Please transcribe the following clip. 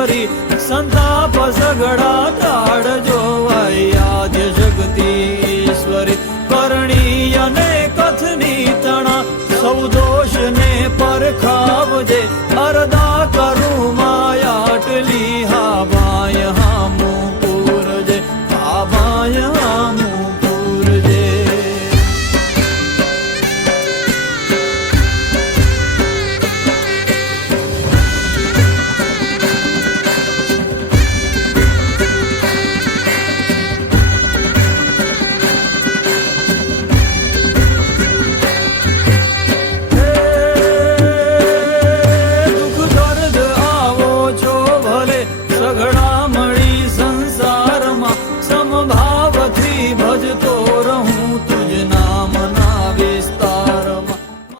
કરી સંતાપ સગડા ટાળજો આદ્ય જગદીશ્વરી કરણી અને કથની તણા સૌ દોષ ને પરખાવજે અરદા